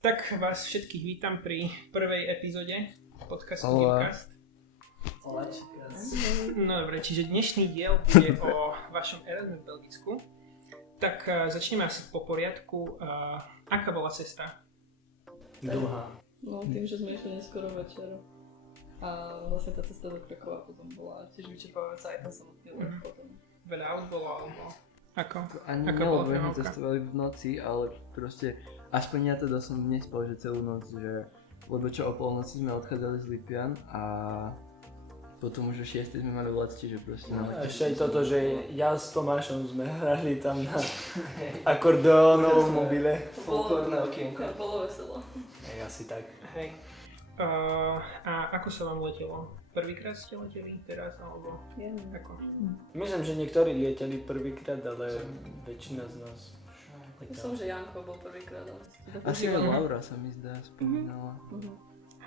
Tak vás všetkých vítam pri prvej epizóde podcastu Gimcast. No dobre, čiže dnešný diel bude o vašom Erasme v Belgicku. Tak začneme asi po poriadku. Aká bola cesta? Dlhá. No tým, že sme išli neskoro večer. A vlastne tá cesta do Krakova potom bola tiež vyčerpávajúca aj na samotný rok potom. Veľa aut bolo, alebo ako? Ani Aká nie, bola lebo sme premávka? cestovali v noci, ale proste aspoň ja teda som nespal, že celú noc, že lebo čo o polnoci sme odchádzali z Lipian a potom už o 6 sme mali let, čiže proste na A ešte aj toto, že ja s Tomášom sme hrali tam na akordeónovom mobile. folklórne okienko. To bolo veselo. Asi tak. Hej. A ako sa vám letelo? Prvýkrát ste leteli teraz, alebo ako? Myslím, že niektorí lietali prvýkrát, ale väčšina z nás Myslím, že Janko bol prvýkrát. Asi aj Laura sa mi zdá spomínala.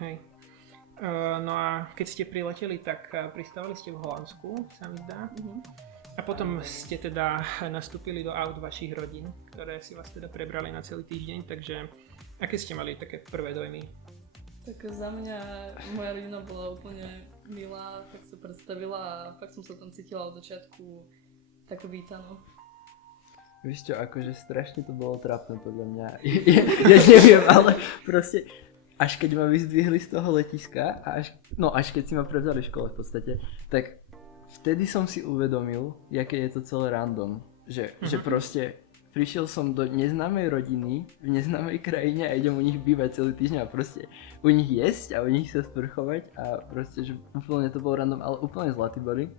Hej. No a keď ste prileteli, tak pristávali ste v Holandsku, sa mi zdá. A potom ste teda nastúpili do aut vašich rodín, ktoré si vás teda prebrali na celý týždeň, takže aké ste mali také prvé dojmy? Tak za mňa moja rodina bola úplne milá, tak sa predstavila a fakt som sa tam cítila od začiatku tak vítanú. Víš čo, akože strašne to bolo trápne podľa mňa. Ja neviem, ale proste až keď ma vyzdvihli z toho letiska a až keď si ma prevzali v škole v podstate, tak vtedy som si uvedomil, aké je to celé random. Že proste prišiel som do neznámej rodiny v neznámej krajine a idem u nich bývať celý týždeň a proste u nich jesť a u nich sa sprchovať a proste, že úplne to bolo random, ale úplne zlatý boli.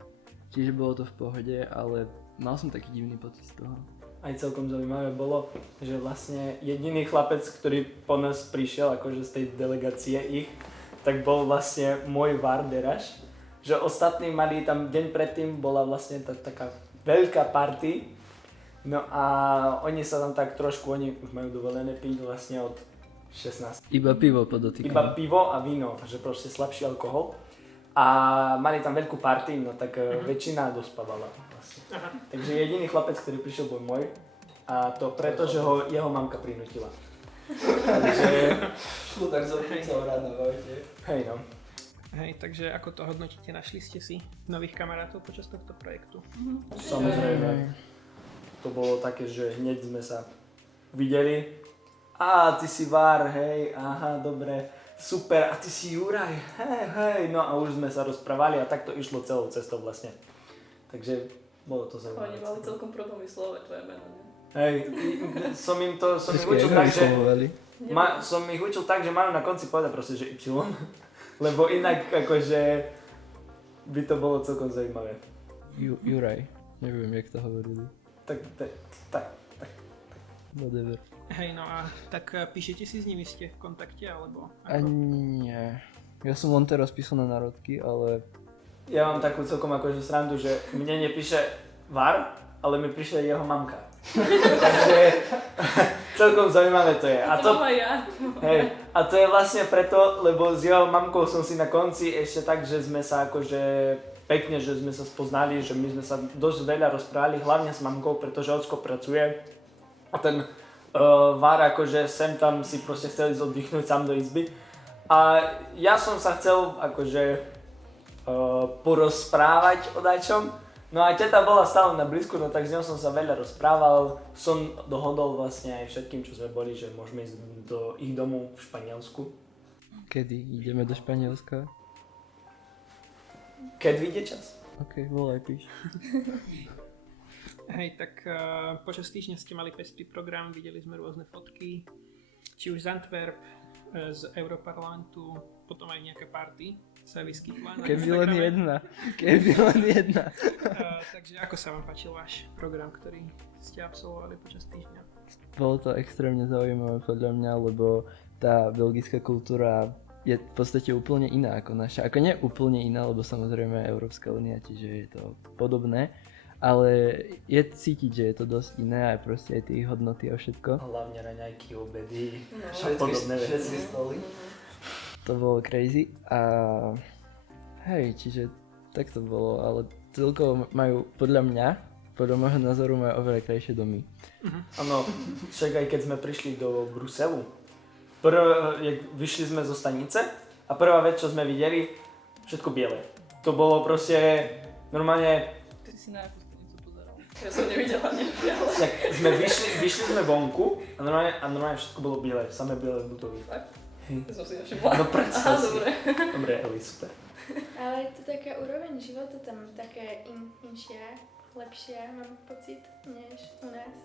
Čiže bolo to v pohode, ale mal som taký divný pocit z toho. aj celkom zaujímavé bolo, že vlastne jediný chlapec, ktorý po nás prišiel, akože z tej delegácie ich, tak bol vlastne môj Varderaš. Že ostatní mali tam deň predtým, bola vlastne taká veľká party. No a oni sa tam tak trošku, oni už majú dovolené piť vlastne od 16. Iba pivo podotýkam. Iba pivo a víno, že proste slabší alkohol. A mali tam veľkú party, no tak väčšina dospávala vlastne. Takže jediný chlapec, ktorý prišiel, bol môj. A to preto, že ho jeho mamka prinútila. Takže... Chudák z otcov ráno v aute. Hej no. Hej, takže ako to hodnotíte? Našli ste si nových kamarátov počas tohto projektu? Samozrejme. To bolo také, že hneď sme sa videli. Á, ty si Vár, hej, aha, dobre, super, a ty si Juraj, hej, no a už sme sa rozprávali a tak to išlo celou cestou vlastne. Takže bolo to zaujímavé. Oni mali celkom problém vyslovať tvoje meno, nie? Hej, som ich učil tak, že... Počkaj, Som ich učil tak, že majú na konci povedať proste, že Y. Lebo inak akože by to bolo celkom zaujímavé. Juraj, neviem, jak to hovorili. Tak. Whatever. Hej, no a tak píšete si s nimi, ste v kontakte, alebo ako? Ani nie. Ja som len teraz písal na národky, ale... Ja mám takú celkom akože srandu, že mne nepíše Var, ale mi píše jeho mamka. Takže celkom zaujímavé to je. A to mám aj ja. Hej, a to je vlastne preto, lebo s jeho mamkou som si na konci ešte tak, že sme sa akože pekne, že sme sa spoznali, že my sme sa dosť veľa rozprávali, hlavne s mamkou, pretože ocko pracuje. A ten Var akože sem tam si proste chcel ísť oddychnúť sám do izby. A ja som sa chcel akože porozprávať o dačom. No a teta bola stále na blízku, no tak s ňou som sa veľa rozprával. Som dohodol vlastne aj všetkým, čo sme boli, že môžeme ísť do ich domu v Španielsku. Kedy ideme do Španielska? Keď vyjde čas. Ok, volaj, píš. Hej, tak počas týždňa ste mali pestrý program, videli sme rôzne fotky, či už z Antwerp, z Europarlamentu, potom aj nejaké party sa vyskytla na Keby len Instagrame. jedna. Takže ako sa vám páčil váš program, ktorý ste absolvovali počas týždňa? Bolo to extrémne zaujímavé podľa mňa, lebo tá belgická kultúra je v podstate úplne iná ako naša. Ako nie úplne iná, lebo samozrejme Európska únia, čiže je to podobné. Ale je cítiť, že je to dosť iné aj proste aj tie ich hodnoty a všetko. Hlavne raňajky, obedy No. a podobné veci. To bolo crazy a hej, čiže tak to bolo, ale celkovo majú podľa môjho názoru majú oveľa krajšie domy. Áno, však aj keď sme prišli do Bruselu, jak vyšli sme zo stanice a prvá vec, čo sme videli, všetko biele. To bolo proste normálne, Ty si na akú stanicu pozeral? Ja som nevidela nič biele. tak sme vyšli sme vonku a normálne všetko bolo biele, samé biele budovy. Fakt? Hej. To som si nevšimla. No predstav Aha, si. dobre. Dobre, Eli, super. Ale je to taká úroveň života tam také inšia, lepšia, mám pocit, než u nás.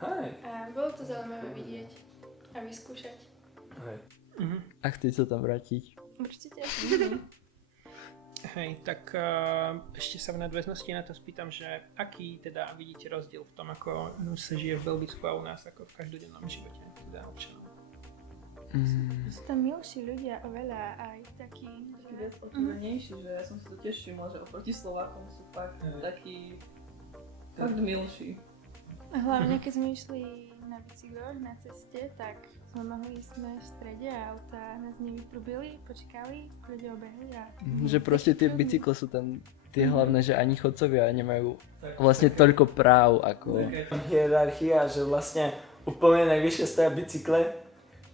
Hej. A bolo to zaujímavé vidieť a vyskúšať. Hej. Mhm. A chceš sa tam vrátiť? Určite. Hej, tak ešte sa v nadväznosti na to spýtam, že aký teda vidíte rozdiel v tom, ako sa žije v Belgicku a u nás, ako v každodennom živote teda občanov? Sú tam milší ľudia oveľa aj takí, Taký viac otvorenejší, že ja som si to tiež všimla, že oproti Slovákom sú fakt takí fakt milší. A hlavne keď sme išli na bicykloch na ceste, tak sme mohli ísť v strede a auta nás nevytrubili, počkali, ľudia obehli a... Že proste tie bicykle sú tam tie hlavné, že ani chodcovia nemajú vlastne toľko práv ako... Hierarchia, že vlastne úplne najvyššie stoja bicykle,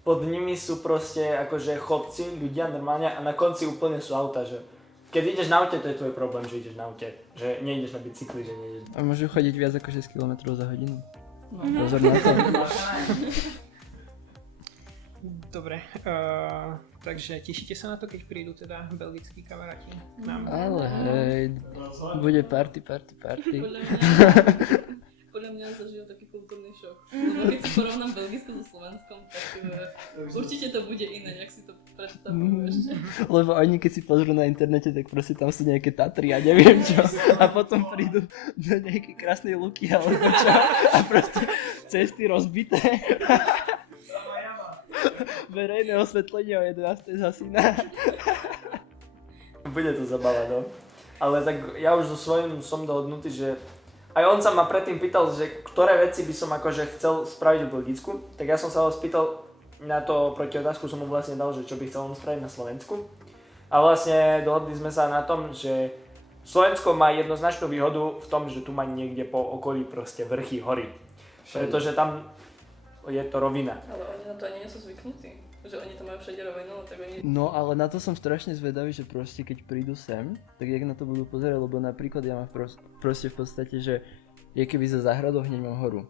pod nimi sú proste akože chodci, ľudia normálne a na konci úplne sú auta, že keď ideš na aute, to je tvoj problém, že ideš na aute, že nejdeš na bicykli, že nejdeš. A môžu chodiť viac ako 6 km za hodinu. No. Pozor na to. Dobre, takže tešíte sa na to, keď prídu teda belgickí kamaráti k nám? Ale hej, bude party. Podľa mňa zažijú taký kultúrny šok. Lebo keď si porovnám Belgicko so Slovenskom, tak určite to bude iné, jak si to predstavuješ. Lebo oni keď si pozrú na internete, tak proste tam sú nejaké Tatry a neviem čo. A potom prídu do nejakej krásnej luky alebo čo. A proste cesty rozbité. Verejné osvetlenie o 11. zasína. Bude to zabava, no. Ale tak ja už so svojím som dohodnutý, že aj on sa ma predtým pýtal, že ktoré veci by som akože chcel spraviť v Belgicku, tak ja som sa ho spýtal na to protiotázku, som mu vlastne dal, že čo by chcel on spraviť na Slovensku. A vlastne dohodli sme sa na tom, že Slovensko má jednoznačnú výhodu v tom, že tu má niekde po okolí proste vrchy, hory. Pretože tam je to rovina. Ale oni na to ani nie sú zvyknutí. Že oni to majú všade rovinu, tak oni... No ale na to som strašne zvedavý, že proste keď prídu sem, tak jak na to budú pozerať, lebo napríklad ja mám proste v podstate, že je keby za záhradou hneď mám horu.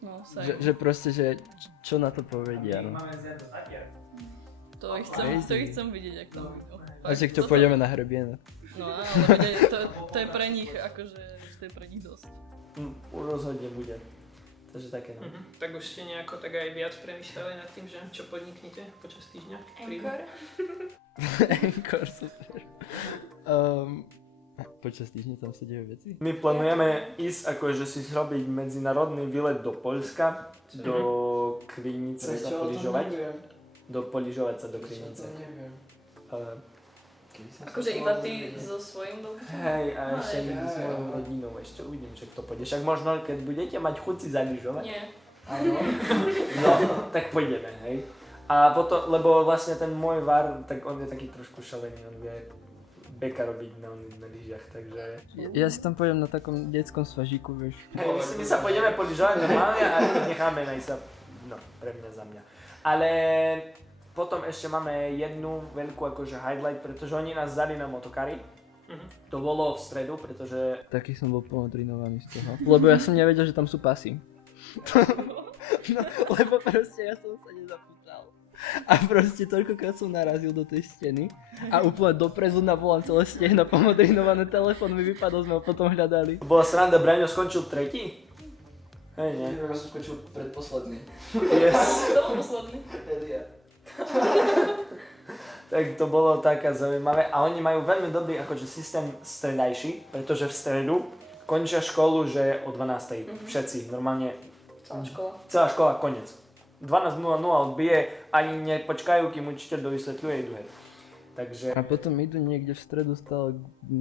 No, sa. Že proste, že čo na to povedia, no. To ich chcem vidieť, ak tam budú. A že čo pôjdeme na hrebiene. No áno, ale to je pre nich, akože, to je pre nich dosť. Rozhodne bude. Takže také, no. Tak už ste nejako tak aj viac premýšľali nad tým, že čo podniknete počas týždňa? Encore? Encore, super. Počas týždňa tam sa dejú veci. My plánujeme ísť akože si zrobiť medzinárodný výlet do Poľska, do Krynice sa poližovať. Poližovať sa do Krynice. Akože iba ty so svojím Belgicom? Hej, a ešte niekde s mojou rodinou, ešte uvidím, že kto pôjde. Však možno, keď budete mať chuť si zaližovať. Nie. Áno. No, tak pôjdeme, hej. A potom, lebo vlastne ten môj var, tak on je taký trošku šalený, on vie beka robiť na lyžiach, takže... Ja si tam pôjdem na takom detskom svažíku, vieš. Hej, my sa pôjdeme poližovať normálne a necháme nájsť sa, no, pre mňa, za mňa. Ale potom ešte máme jednu veľkú akože highlight, pretože oni nás zdali na motokary. To bolo v stredu, pretože... Taký som bol pomodrinovaný z toho. Lebo ja som nevedel, že tam sú pasy. No, lebo proste ja som sa nezapýtal. A proste toľkokrát som narazil do tej steny a úplne doprezu na volám celé stehna pomodrinované, telefón mi vypadol, sme ho potom hľadali. Bola sranda, Braňo skončil tretí? Hej, nie. Ja som skončil predposledný. Yes. To bol posledný. Tak to bolo také zaujímavé a oni majú veľmi dobrý akože systém stredajší, pretože v stredu končia školu, že o 12:00 všetci, normálne celá škola, koniec. 12:00 odbije, ani nepočkajú, kým učiteľ dovysvetľuje, idú hej. Takže... A potom idú niekde v stredu stále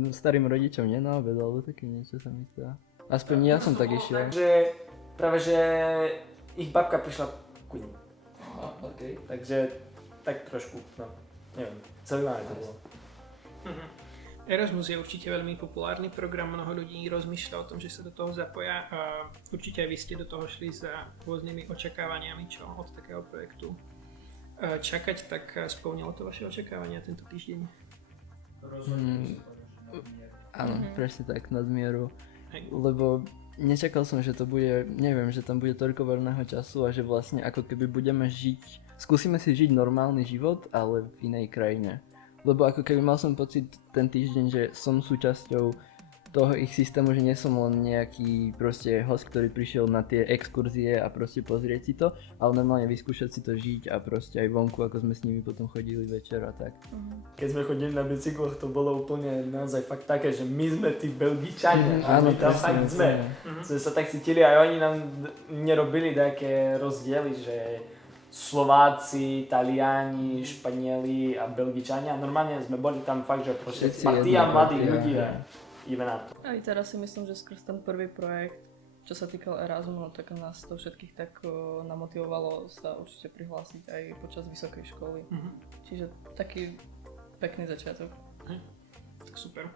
starým rodičom, nie na obed, alebo také niečo sa mi zdá. Aspoň ja som tak išiel. Takže práve, že ich babka prišla ku nim. Aha, okej. Takže tak trošku, no, neviem, zaujímavé to bolo. Erasmus je určite veľmi populárny program, mnoho ľudí rozmýšľa o tom, že sa do toho zapoja. Určite aj vy ste do toho šli za rôznymi očakávaniami, čo od takého projektu čakať, tak splnilo to vaše očakávania tento týždeň? Áno, presne tak, nadmieru. Hej. Lebo nečakal som, že to bude, neviem, že tam bude toľko voľného času a že vlastne ako keby budeme skúsime si žiť normálny život, ale v inej krajine. Lebo ako keby mal som pocit ten týždeň, že som súčasťou toho ich systému, že nie som len nejaký proste host, ktorý prišiel na tie exkurzie a proste pozrieť si to, ale normálne vyskúšať si to žiť a proste aj vonku, ako sme s nimi potom chodili večer a tak. Keď sme chodili na bicykloch, to bolo úplne naozaj fakt také, že my sme tí Belgičania, že Áno, my tam presne, fakt sme. Sme sa tak cítili, aj oni nám nerobili také rozdiely, že Slováci, Taliani, Španieli a Belgičania. Normálne sme boli tam fakt, že proste Všetci partia jedna mladých partia, ľudí a hej. ideme na to. Aj teraz si myslím, že skrz ten prvý projekt, čo sa týkal Erasmu, tak nás to všetkých tak namotivovalo sa určite prihlásiť aj počas vysokej školy. Čiže taký pekný začiatok. Tak super.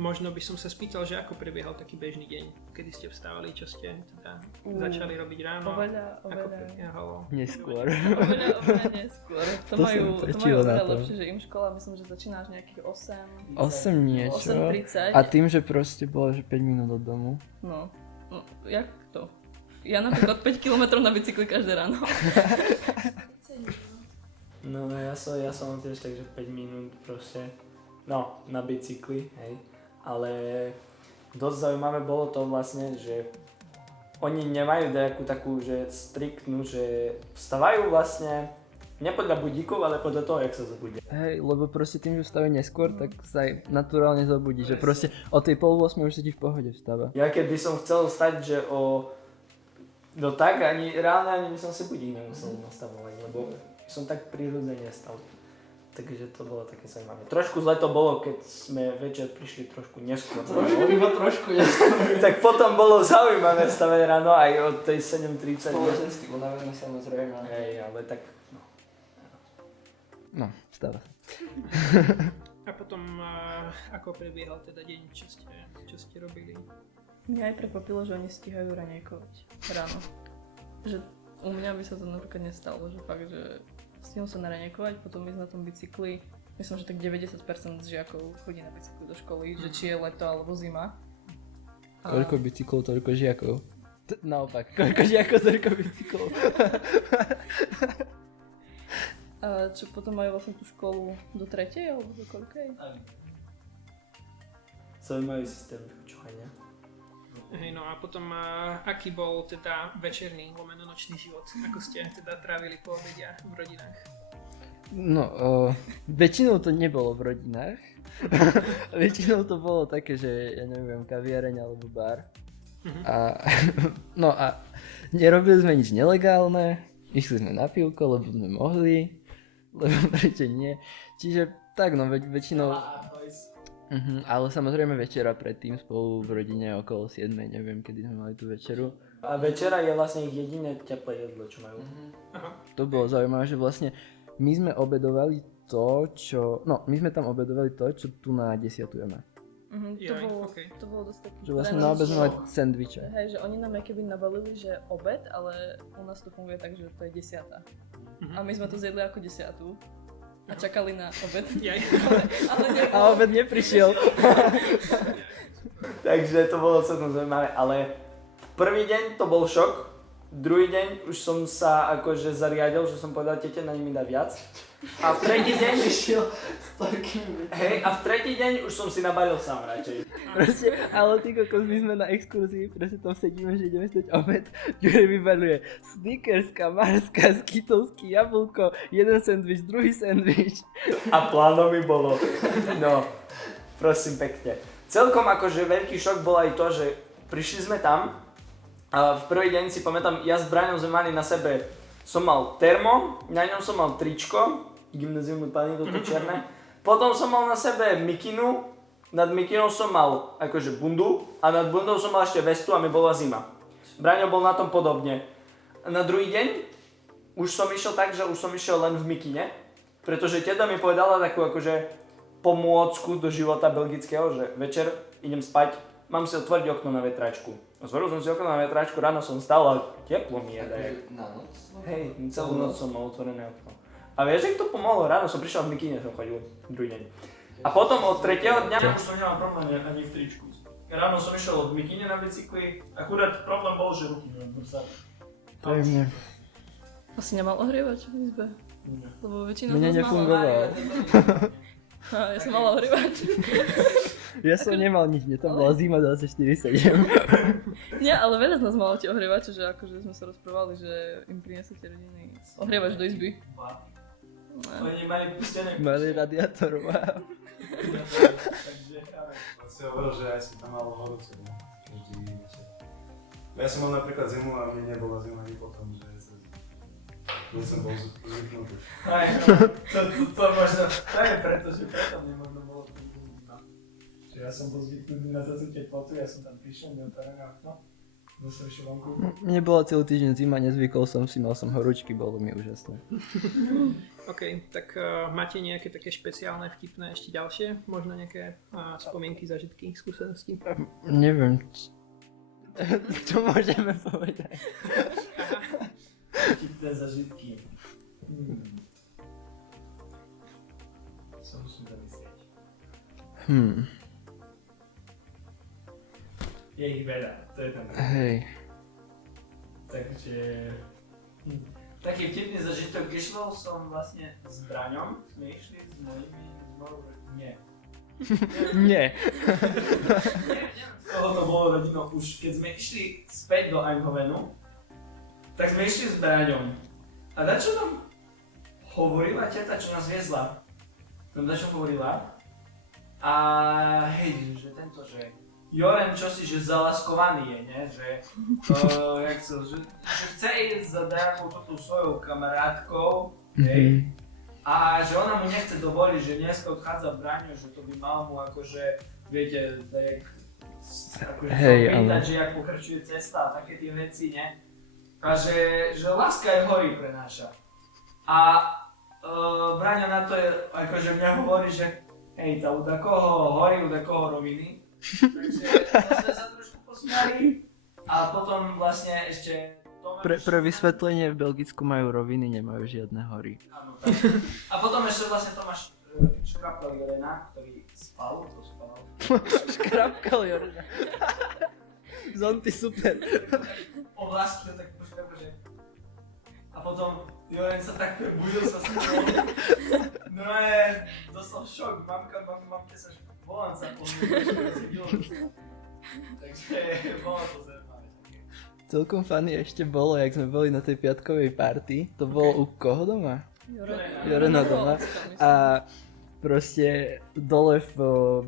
Možno by som sa spýtal, že ako prebiehal taký bežný deň, kedy ste vstávali, čo ste teda začali robiť ráno? Oveľa. Ako prebiehalo? Neskôr. Oveľa neskôr. To To majú som trčil na oveľa to. lepšie, že im škola, myslím, že začína až nejakých 8. 8 niečo. 8:30. A tým, že proste bolo, že 5 minút od domu. No, jak to? Ja napríklad 5 km na bicykli každé ráno. No ja som tiež tak, že 5 minút proste, no na bicykli, hej. Ale dosť zaujímavé bolo to vlastne, že oni nemajú nejakú takú, že striktnú, že vstávajú vlastne nie podľa budíkov, ale podľa toho, jak sa zobudia. Hej, lebo proste tým, že vstávajú neskôr, tak sa aj naturálne zobudí, že proste o tej 7:30 už sa ti v pohode vstáva. Ja keby som chcel vstať, že no tak, reálne by som si budík nemusel nastavovať, lebo som tak prirodzene stal. Takže to bolo také zaujímavé. Trošku zle to bolo, keď sme večer prišli trošku neskôr. Iba trošku neskôr. Tak potom bolo zaujímavé stavať ráno aj od tej 7:30. Spoločensky unavené samozrejme. Hej, ale tak No, stáva. A potom ako prebiehal teda deň, čo ste robili? Mňa aj prekvapilo, že oni stíhajú raňajkovať ráno. Že u mňa by sa to napríklad nestalo, že fakt, že stihol sa naraňajkovať, potom ísť na tom bicykli. Myslím, že tak 90% žiakov chodí na bicykli do školy, že či je leto alebo zima. Koľko bicyklov, toľko žiakov. Naopak, koľko žiakov, toľko bicyklov. A čo potom majú vlastne tú školu do 3. alebo do koľkej? zaujímavý systém vyučovania. Hej, no a potom aký bol teda večerný nočný život? Ako ste teda trávili po obedia v rodinách? No, väčšinou to nebolo v rodinách. Väčšinou to bolo také, že ja neviem, kaviareň alebo bar. A, no a nerobili sme nič nelegálne, išli sme na pivko, lebo sme mohli, lebo prečo nie. Čiže tak no, väčšinou... ale samozrejme večera predtým spolu v rodine okolo 7, neviem kedy sme mali tú večeru. A večera je vlastne ich jediné teplé jedlo, čo majú. To bolo zaujímavé, že vlastne my sme obedovali to, čo... No, my sme tam obedovali to, čo tu na 10 jeme. To bolo dosť taký... Že vlastne na obed sme mali sendviče. Hej, že oni nám keby nabalili, že obed, ale u nás to funguje tak, že to je 10. A my sme to zjedli ako 10. A čakali na obed. Ale A obed neprišiel. Takže to bolo celkom zaujímavé, ale prvý deň to bol šok, druhý deň už som sa akože zariadil, že som povedal tete, na nimi dá viac. A v tretí deň išiel a v tretí deň už som si nabalil sám radšej. Proste, ale ty kokos, my sme na exkurzii, proste tam sedíme, že ideme stať obed, Ďure vybaluje Snickerska, Marska, Skittlesky, jablko, jeden sendvič, druhý sendvič. A plánom mi bolo, no, prosím pekne. Celkom akože veľký šok bol aj to, že prišli sme tam a v prvý deň si pamätám, ja s Braňom sme mali na sebe, som mal termo, na ňom som mal tričko, gymnázium pani toto čierne, potom som mal na sebe mikinu, nad mikinou som mal akože bundu a nad bundou som mal ešte vestu a mi bola zima. Braňo bol na tom podobne. A na druhý deň už som išiel tak, že už som išiel len v mikine, pretože teta mi povedala takú akože pomôcku do života belgického, že večer idem spať, mám si otvoriť okno na vetračku. Zhoru som si okno na vetráčku, ráno som stal a teplo mi je. Na noc? Hej, celú noc som mal otvorené okno. A vieš, že to pomohlo? Ráno som prišiel v mikine, som chodil druhý deň. A potom od tretieho dňa už som nemal problém ani v tričku. Ráno som išiel v mikine na bicykli, akurát problém bol, že ruky mi odmrzali. To je mne. Asi nemal ohrievač v izbe. Nie. Lebo väčšina Mne z nás mala. nefungoval. Ja som mala ohrievač. Ja som nemal nič, mne tam bola zima 24/7. Nie, ale veľa z nás malo tie ohrievače, že akože sme sa rozprávali, že im prinesete rodiny ohrievač do izby. No. Oni mali pustené. Mali radiátor, wow. Takže On si hovoril, že aj si tam mal horúce, no. Každý večer. Ja som mal napríklad zimu a mne nebola zima ani potom, že som bol zvyknutý. aj, to možno, to je preto, že preto mne možno bolo zima. Že ja som bol zvyknutý na tú teplotu, ja som tam prišiel, neotvorené okno. Musel ešte vonku. Mne bola celý týždeň zima, nezvykol som si, mal som horúčky, bolo mi úžasné. OK, tak máte nejaké také špeciálne, vtipné ešte ďalšie? Možno nejaké spomienky, zažitky, skúsenosti? Neviem, čo môžeme povedať. Chytné zažitky. Som musím zamyslieť. Je ich veľa, to je tam. Hej. Takže... Taký vtipný zažitok, išiel som vlastne s Braňom, sme išli s mojou nie. Nie. Neviem, z koho to bolo rodinou, už keď sme išli späť do Eindhovenu, tak sme išli s Braňom. A dačo nám hovorila teta, čo nás viezla. Nám dačo hovorila. A hej, že tento, že Joren čosi, že zalaskovaný je, ne? Že, jak chcel, že chce ísť za nejakou tú svojou kamarátkou, hej? A že ona mu nechce dovoliť, že dneska odchádza Braňo, že to by mal mu akože, viete, tak akože pýtať, že jak pokračuje cesta a také tie veci, ne? A že láska je hory prenáša. A Braňo na to je, akože mňa hovorí, že hej, tá u takoho hory, u takoho roviny. Takže sme sa trošku posmiali a potom vlastne ešte... Pre vysvetlenie, v Belgicku majú roviny, nemajú žiadne hory. Áno, tak. A potom ešte vlastne Tomáš škrapkal Jorena, ktorý spal, to spal. Škrapkal Jorena. Zonty super. Ovlásky ho tak poškrapal, že... A potom Joren sa tak budil sa smol. No je, dostal šok, mamke sa volám sa pomýlil, takže bolo to zaujímavé. Celkom funny ešte bolo, jak sme boli na tej piatkovej party. To bolo u koho doma? Jorena doma. A proste dole v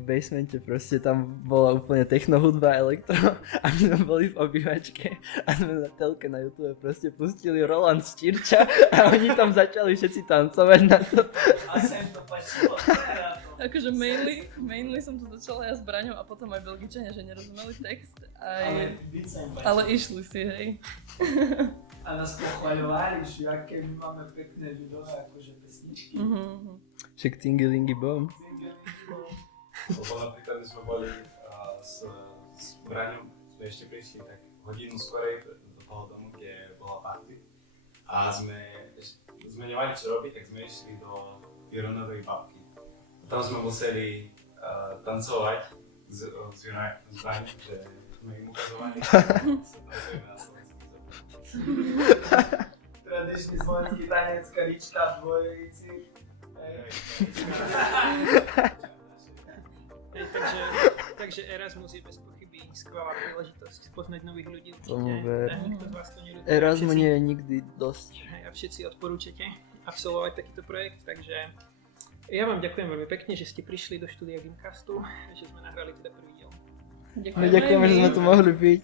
basemente proste tam bola úplne technohudba, elektro a my sme boli v obývačke a sme na telke na YouTube proste pustili Roland Štyrča a oni tam začali všetci tancovať na to. A sa im to páčilo, Akože mainly som to začala ja s Braňom a potom aj Belgičania, že nerozumeli text. Ale išli si, hej. A nás pochvaľovali, že aké my máme pekné ľudové akože pesničky. Však Tingilingy Bom. Lebo napríklad my sme boli s Braňom, sme ešte prišli tak hodinu skorej do toho domu, kde bola party. A sme nemali čo robiť, tak sme išli do Jeronovej babky. Tam sme museli tancovať s Braňom, že sme im ukazovali, že sa tancujeme na slovenský zobor. Tradičný slovenský tanec, karička, dvojici. Takže Erasmus je bez pochyby skvelá príležitosť spoznať nových ľudí. Tomu ver. Nikto z vás to neľudí. Erasmus nie je nikdy dosť. A všetci odporúčate absolvovať takýto projekt, takže ja vám ďakujem veľmi pekne, že ste prišli do štúdia Gimcastu, že sme nahrali teda prvý diel. Ďakujeme, že sme tu mohli byť.